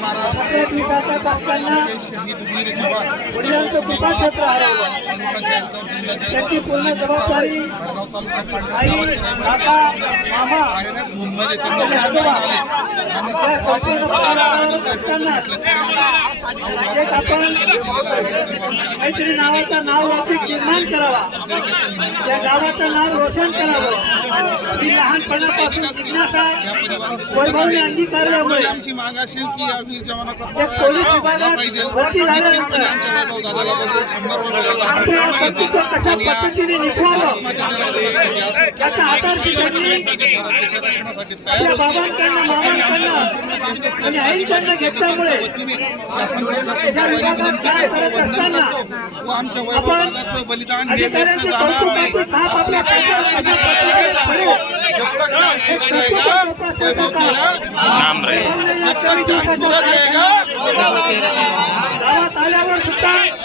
महाराष्ट्र विकासात असताना शहीद वीर जवान वडिलांचं कृपाक्षेत्र हरवलं. त्याची पूर्ण जबाबदारी जळगाव तालुका आई, काका, मामा झोनमध्ये आणि आजोबा या संपूर्ण असताना एक आपण काहीतरी नावाचं नाव वापी निर्माण करावा, त्या गावाचं नाव रोशन करावं. ही लहानपणापासून शिकण्याचा वैभवने अंगीकारल्यामुळे आमची माग असेल की या वीर जवानाचा एक पोलीस विभागात पाहिजे. भरती झाल्यानंतर आमच्या वैभव दादाला बघून 100 आपल्या पद्धतीचं कशा पद्धतीने निभवावं याचा आधार राज्याच्या रक्षणासाठी आपल्या बाबांकडनं, मामांकडनं आणि आईकडनं घेतल्यामुळे शासन प्रशासन काय करत असताना व आमच्या वैभव दादाचं बलिदान हे व्यक्त जाणार नाही. आपल्या जब तक चांद सूरज रहेगा वैभव तेरा नाम रहेगा. जब तक चांद सूरज रहेगा